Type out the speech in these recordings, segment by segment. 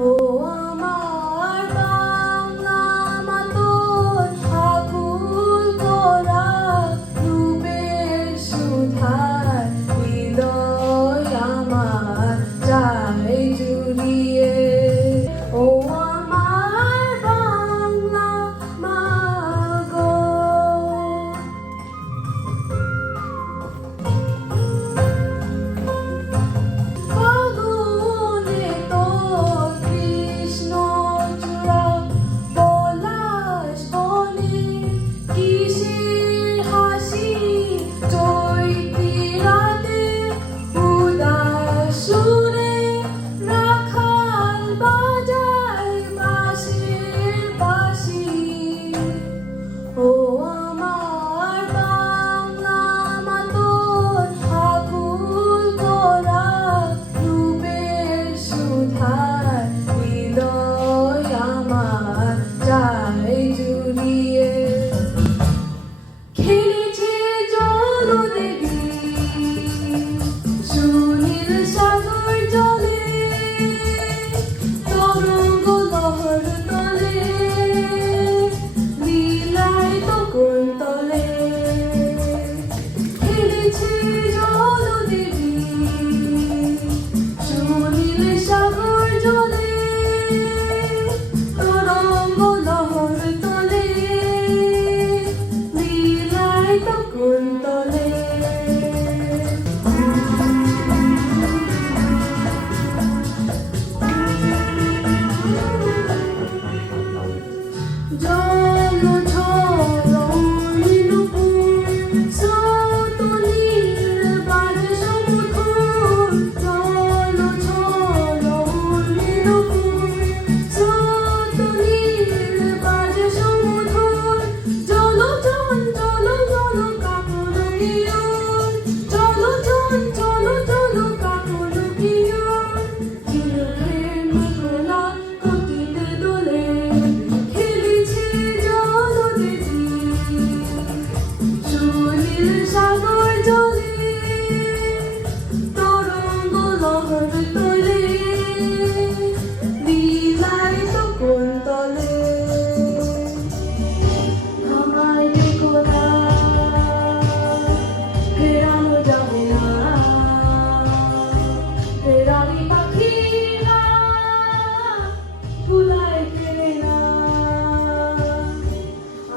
ও আমার বাংলা মাতর আকুল করা রূপের সুধার হৃদয় আমার চাই জুড়িয়ে। ও আমার বাংলা মা গো, ফাগুনে তোর কৃষ্ণ চূড়া পলাশ বনে কিসের হাসি, চৈতি রাতে উদাস সুরে রাখাল বাজায় বাঁশির বাঁশি। ও আমার বাংলা মাতর আকুল করা রূপের সুধার হৃদয় আমার চাই জুড়িয়ে। খেলেছে জলদেবী সুনীল সাগর জলে, তরঙ্গ লহর তলে লীলায় তখন তলে। খেলেছে জলদেবী সুনীল সাগর জলে, তরঙ্গ লহর তলে লীলায় তখন তলে। জল ঝরণি নুপুর স্রোত নীল বাজে সমুদ্র। জল ঝরণি নুপুর স্রোত নীল বাজে সমুদ্র। জল চঞ্চল জল কাকন কিয়ন, জল চঞ্চল জল কাকন কিয়ন। ঝিনুকের মেঘলা অতীতে দোলে, খেলেছে জলদেবী সুনীল সাগর জলে, তরঙ্গ লহর তোলে লীলায় তখন তলে। আমায় দেখো না, ফেরানো যাবে না, ফেরারি পাখিরা ধুলায় ফেলে না।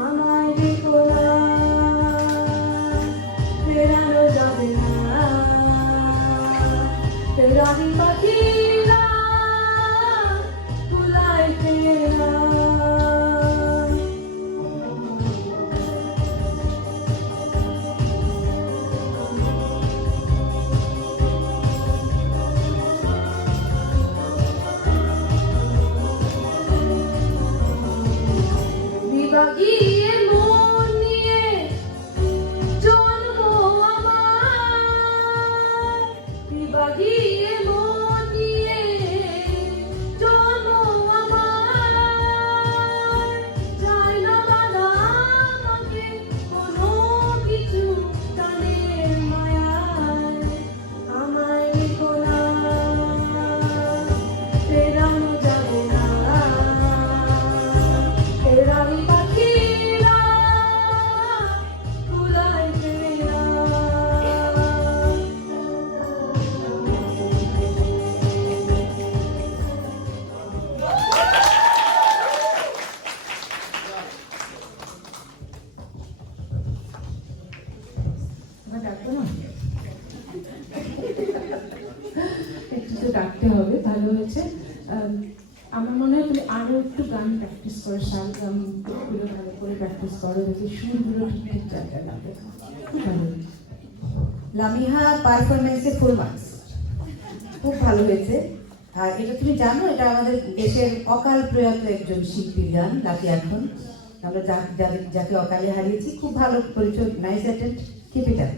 আমায় দেখো না, ফেরানো যাবে না, ফেরারি পাখিরা ধুলায় ফেলে না। বিভাগীয় মন নিয়ে জন্ম আমার, বিভাগীয় মন নিয়ে জন্ম আমার। চাই না বাধা আমাকে কোনো কিছু টানের মায়ায়। আমায় রেখো না, ফেরানো যাবে না, ফেরারি পাখিরা ধুলায় ফেলে না। একটু তো ডাকতে হবে, ভালো হয়েছে। আমার মনে হয় তুমি আরো একটু গান প্র্যাকটিস করো, শালগ্রাম গুলো ভালো করে প্র্যাকটিস করো, যাতে সুরগুলো ঠিক জায়গায় লাগে। খুব ভালো হয়েছে। লামিহা পারফরমেন্সে ফুল মার্কস, খুব ভালো হয়েছে। আর এটা তুমি জানো, এটা আমাদের দেশের অকাল প্রয়াত একজন শিল্পীর গান, লাকি এখন আমরা যাকে অকালে হারিয়েছি। খুব ভালো পরিচয়, nice attend, keep it up.